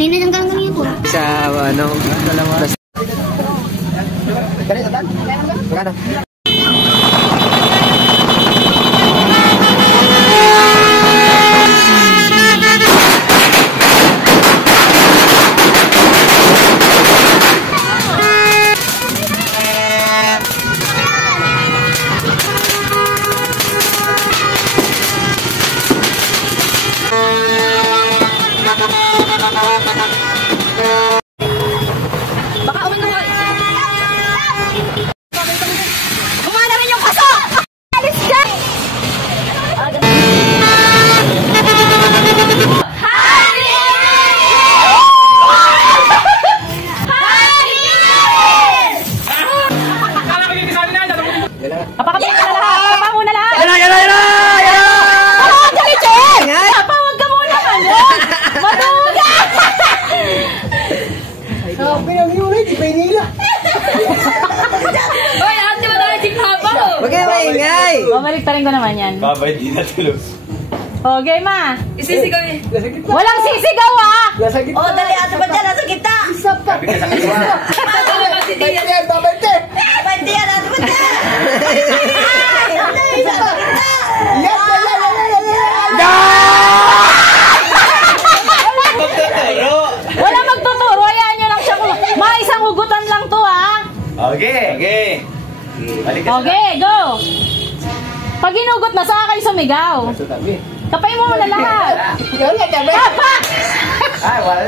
Ninadyan ka lang ganito. Sa ano? Dalawa. Ganito tan? Magkano? Baka umano nga. Gumana rin yung kaso! Alis ka! Papakabit ka na lahat! Papa muna lahat! Yan! Oo, Jackie-Chan! Papa, huwag ka muna manod! Maduga! Sabi ng unit, ipay nila. Hoy, ate mo tayo si Papa! Huwag kayo maingay! Bumalik pa rin ko naman yan. Babay, di na tulog. O, game ah! Isisigaw eh. Nasa gitna. Walang sisigaw ah! Nasa gitna. Oh, dali, ate ba dyan? Nasa kita. Isa pa. Sabi ka sa kaliwa. Si Dian. Babante, babante. Aba, Dian, ate ba dyan? Yan. Magtuturo. Walang magtuturo, hayaan nyo lang siya. Isang hugutan lang to ah! Okay. Balik ka Okay, go! Pag hinugot na, saka kayo sumigaw. Sa tabi. Kapay mo muna lahat. Yan na, tabi. Papa! Ay, wala.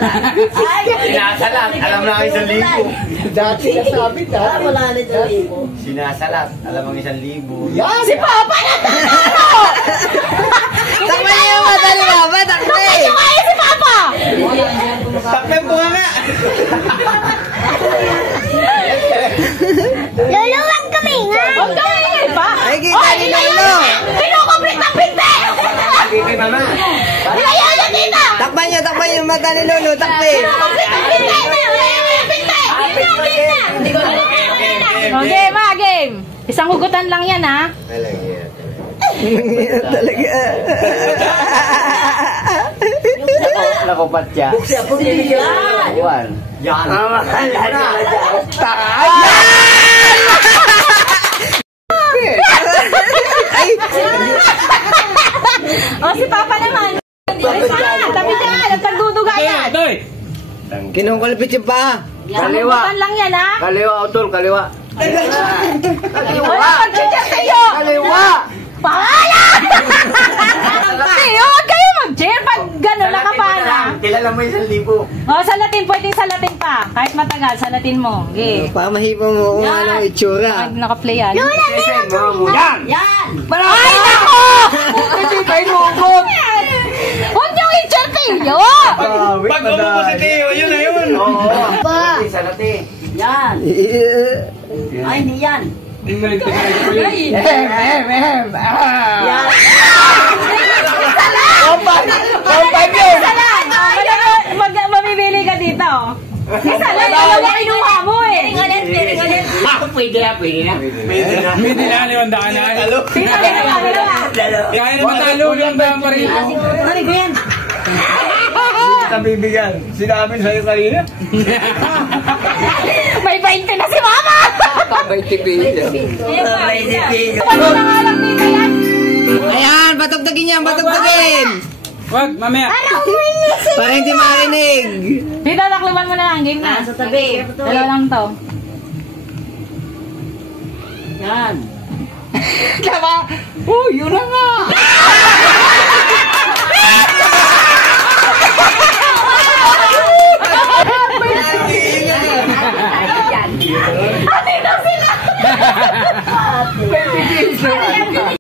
Sinasalat. Alam na ang 1,000. Dati nasabit ha. Wala na dyan eh. Sinasalat. Alam ang 1,000. Yan. Si Papa na talo! Takpan niyo yung mata ni Papa! Takpan! Ano kaya si Papa? Takpan po nga. Lolo, huwag kami nga! Huwag kami nga pa! Ay, kita ni Lolo! Pinukomplete ng pinte! Bibig mama. Ilayan na dito! Takpan yung mata ni Lolo! Takpan! Okay, game! Isang hugutan lang yan, ha? Talaga. Nakupat siya. Buksi ako binigyan. Yan. Yan. O, si Papa naman! Tabi dyan! At nagduduga yan! Kinukulpit yung pa. Isang hugutan lang yan, ha? Kaliwa, utol. Kaliwa. Wala mag-check sa'yo! Kaliwa. Pahala! Huwag kayo mag-cheer pag gano'n nakapana. Kilala mo 1,000. O, sa Latin, pwedeng sa Latin pa. Kahit matagal, sa Latin mo. Okay. Pamahipa mo kung anong itsura. Pag naka-play yan. Yan. Yan! Ay, nako! Hindi kayo nugot. Huwag niyong i-cheer kayo! Pag umupo si Teo, yun na yun. Oo. Salati. Yan! Ay, hindi yan! Yan! Mamimili ka dito. Isa lang, dalawa kinuha mo eh. Piring ulit! Pwede na. Hindi na, liwandaan na. Sino dalawa? Kaya naman talo yung ba rin. Ano ko yan? Bibigyan. Sinabi sa'yo kanina. May 20 na si Mama! May tipid. Ano na nga lang dito yan? Ayan, patugtugin yan, patugtugin. Wag, mamaya. Para hindi marinig. Dito, takluban mo na lang. Game na. Sa tabi. Dalawa lang to. Yan! Tama. Yun na nga.